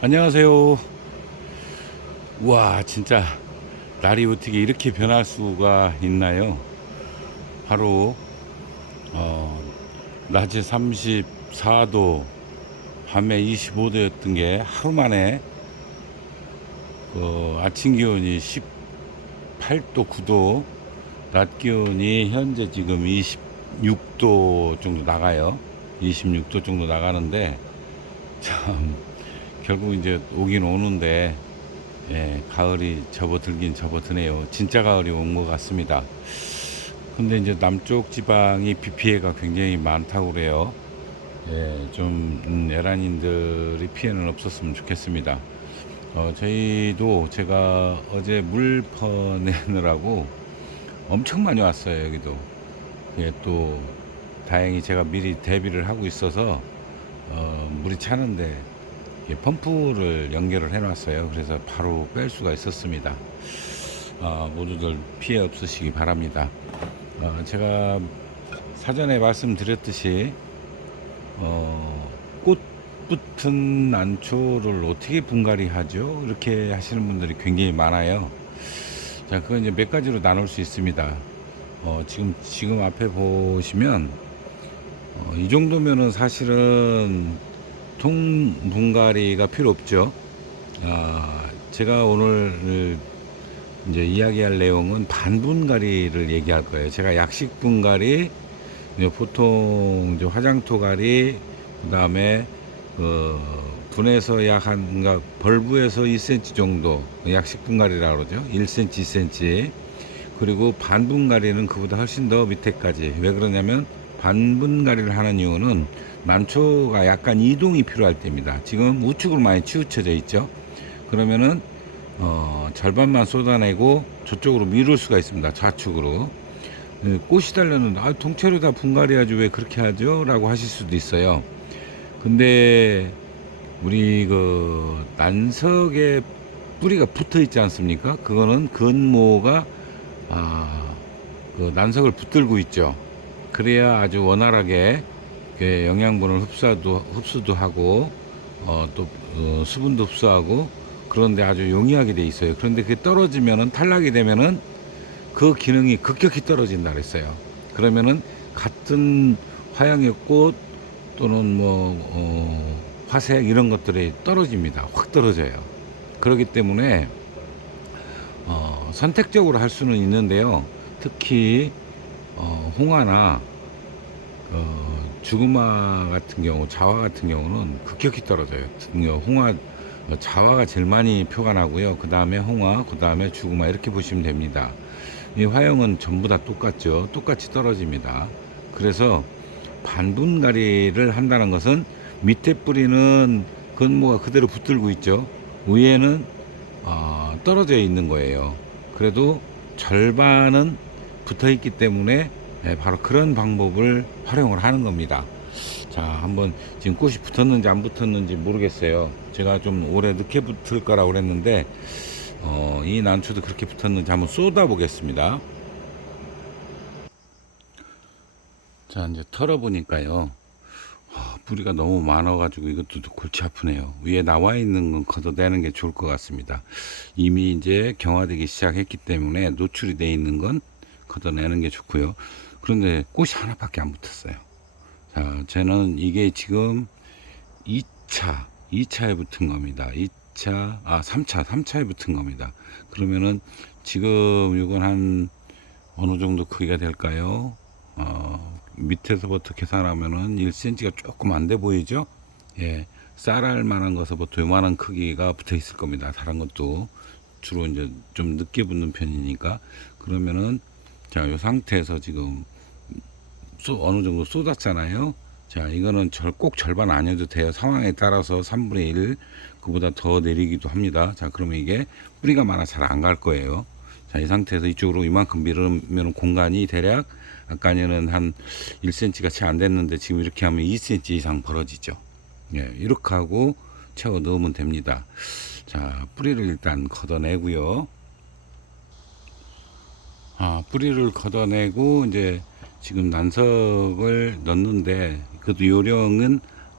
안녕하세요. 와, 진짜 날이 어떻게 이렇게 변할 수가 있나요? 바로 어, 낮에 34도, 밤에 25도였던 게 하루 만에 아침 기온이 18도, 9도, 낮 기온이 현재 지금 26도 정도 나가요. 26도 정도 나가는데 참 결국 이제 오긴 오는데, 예, 가을이 접어들긴 접어드네요. 진짜 가을이 온 것 같습니다. 근데 이제 남쪽 지방이 비 피해가 굉장히 많다고 그래요. 예, 좀 애란인들이 피해는 없었으면 좋겠습니다. 저희도 제가 어제 물 퍼내느라고 엄청 많이 왔어요, 여기도. 예, 또 다행히 제가 미리 대비를 하고 있어서 물이 차는데, 예, 펌프를 연결을 해놨어요. 그래서 바로 뺄 수가 있었습니다. 모두들 피해 없으시기 바랍니다. 제가 사전에 말씀드렸듯이 꽃 붙은 난초를 어떻게 분갈이 하죠? 이렇게 하시는 분들이 굉장히 많아요. 자, 그건 이제 몇 가지로 나눌 수 있습니다. 지금 앞에 보시면 이 정도면은 사실은 통 분갈이가 필요 없죠. 제가 오늘 이제 이야기할 내용은 반분갈이를 얘기할 거예요. 제가 약식 분갈이, 이제 보통 이제 화장토갈이, 그 다음에 분에서 그러니까 벌브에서 1cm 정도 약식 분갈이라고 그러죠. 1cm, 2cm. 그리고 반분갈이는 그보다 훨씬 더 밑에까지. 왜 그러냐면 반분갈이를 하는 이유는 난초가 약간 이동이 필요할 때입니다. 지금 우측으로 많이 치우쳐져 있죠. 그러면은 절반만 쏟아내고 저쪽으로 미룰 수가 있습니다. 좌측으로. 꽃이 달렸는데 통째로 다 분갈이하지 왜 그렇게 하죠? 라고 하실 수도 있어요. 근데 우리 난석에 뿌리가 붙어 있지 않습니까? 그거는 근모가 그 난석을 붙들고 있죠. 그래야 아주 원활하게 영양분을 흡수도 하고 또 수분도 흡수하고, 그런데 아주 용이하게 돼 있어요. 그런데 그게 떨어지면은, 탈락이 되면은 그 기능이 급격히 떨어진다 그랬어요. 그러면은 같은 화양의 꽃 또는 화색 이런 것들이 떨어집니다. 확 떨어져요. 그렇기 때문에 선택적으로 할 수는 있는데요. 특히 홍화나 주구마 같은 경우, 자화 같은 경우는 급격히 떨어져요. 홍화, 자화가 제일 많이 표가 나고요. 그 다음에 홍화, 그 다음에 주구마, 이렇게 보시면 됩니다. 이 화형은 전부 다 똑같죠. 똑같이 떨어집니다. 그래서 반분갈이를 한다는 것은 밑에 뿌리는 근모가 그대로 붙들고 있죠. 위에는 떨어져 있는 거예요. 그래도 절반은 붙어 있기 때문에, 네, 바로 그런 방법을 활용을 하는 겁니다. 자, 한번 지금 꽃이 붙었는지 안 붙었는지 모르겠어요. 제가 좀 올해 늦게 붙을 거라고 그랬는데 이 난초도 그렇게 붙었는지 한번 쏟아 보겠습니다. 자, 이제 털어보니까요, 뿌리가 너무 많아가지고 이것도 골치 아프네요. 위에 나와 있는 건 걷어내는 게 좋을 것 같습니다. 이미 이제 경화되기 시작했기 때문에 노출이 돼 있는 건 걷어내는 게 좋고요. 그런데 꽃이 하나밖에 안 붙었어요. 자, 저는 이게 지금 2차에 붙은 겁니다. 3차에 붙은 겁니다. 그러면은 지금 이건 한 어느 정도 크기가 될까요? 밑에서부터 계산하면은 1cm가 조금 안 돼 보이죠? 예, 쌀알 만한 것서부터 요만한 크기가 붙어 있을 겁니다. 다른 것도 주로 이제 좀 늦게 붙는 편이니까. 그러면은 자, 이 상태에서 지금 어느 정도 쏟았잖아요. 자, 이거는 꼭 절반 아니어도 돼요. 상황에 따라서 3분의 1, 그보다 더 내리기도 합니다. 자, 그러면 이게 뿌리가 많아 잘 안 갈 거예요. 자, 이 상태에서 이쪽으로 이만큼 밀으면 공간이 대략 아까는 한 1cm가 채 안 됐는데 지금 이렇게 하면 2cm 이상 벌어지죠. 예, 이렇게 하고 채워 넣으면 됩니다. 자, 뿌리를 일단 걷어내고요. 뿌리를 걷어내고 이제 지금 난석을 넣는데, 그래도 요령은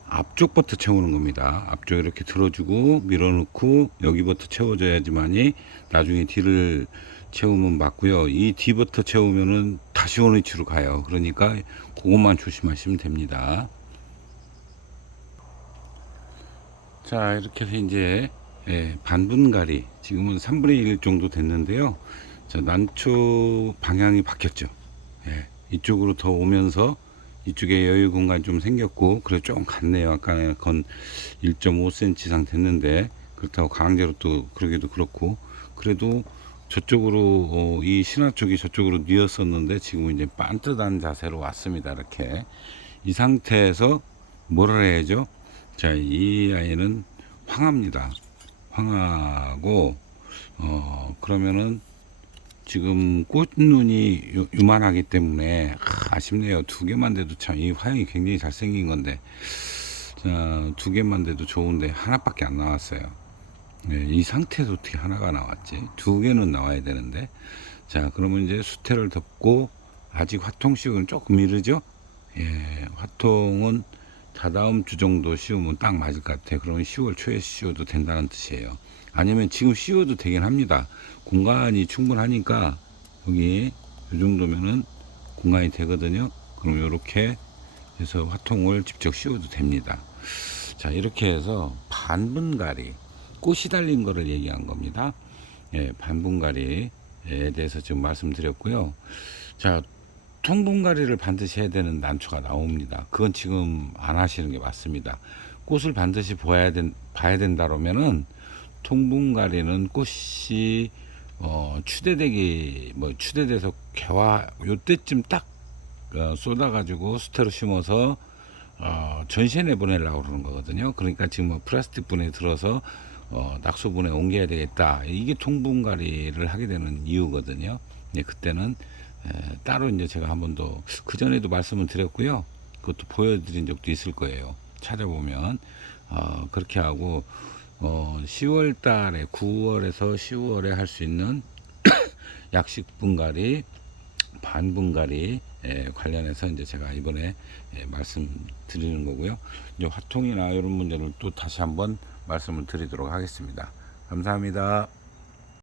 앞쪽부터 채우는 겁니다. 앞쪽 이렇게 들어주고 밀어넣고 여기부터 채워줘야지만이 나중에 뒤를 채우면 맞고요. 이 뒤부터 채우면은 다시 오는 위치로 가요. 그러니까 그것만 조심하시면 됩니다. 자, 이렇게 해서 이제 반분갈이 지금은 3분의 1 정도 됐는데요. 자, 난초 방향이 바뀌었죠. 이쪽으로 더 오면서 이쪽에 여유 공간 좀 생겼고, 그래 좀 갔네요. 아까 건 1.5cm 이상 됐는데, 그렇다고 강제로 또 그러기도 그렇고, 그래도 저쪽으로 이 신화 쪽이 저쪽으로 뉘었었는데 지금은 이제 반듯한 자세로 왔습니다. 이렇게 이 상태에서 뭐를 해야죠? 자, 이 아이는 황화입니다. 황화고 그러면은 지금 꽃눈이 요만하기 때문에 아쉽네요. 두 개만 돼도 참 이 화형이 굉장히 잘생긴 건데, 자, 두 개만 돼도 좋은데 하나밖에 안 나왔어요. 이 상태에서 어떻게 하나가 나왔지? 두 개는 나와야 되는데. 자, 그러면 이제 수태를 덮고, 아직 화통 씌우기는 조금 이르죠? 화통은 다다음 주 정도 씌우면 딱 맞을 것 같아요. 그러면 10월 초에 씌워도 된다는 뜻이에요. 아니면 지금 씌워도 되긴 합니다. 공간이 충분하니까 여기 이 정도면은 공간이 되거든요. 그럼 이렇게 해서 화통을 직접 씌워도 됩니다. 자, 이렇게 해서 반분갈이, 꽃이 달린 거를 얘기한 겁니다. 반분갈이에 대해서 지금 말씀드렸고요. 자, 통분갈이를 반드시 해야 되는 난초가 나옵니다. 그건 지금 안 하시는 게 맞습니다. 꽃을 반드시 봐야 된다면은 통분갈이는 꽃이 추대되기 추대돼서 개화 요때쯤 딱 쏟아가지고 수태로 심어서 전시에 내보내려고 그러는 거거든요. 그러니까 지금 플라스틱 분에 들어서 낙소분에 옮겨야 되겠다. 이게 통분갈이를 하게 되는 이유거든요. 그때는 따로 이제 제가 한 번 더 그 전에도 말씀을 드렸고요. 그것도 보여드린 적도 있을 거예요. 찾아보면 그렇게 하고 10월 달에 9월에서 10월에 할 수 있는 약식 분갈이, 반분갈이 관련해서 이제 제가 이번에 말씀드리는 거고요. 이제 화통이나 이런 문제를 또 다시 한번 말씀을 드리도록 하겠습니다. 감사합니다.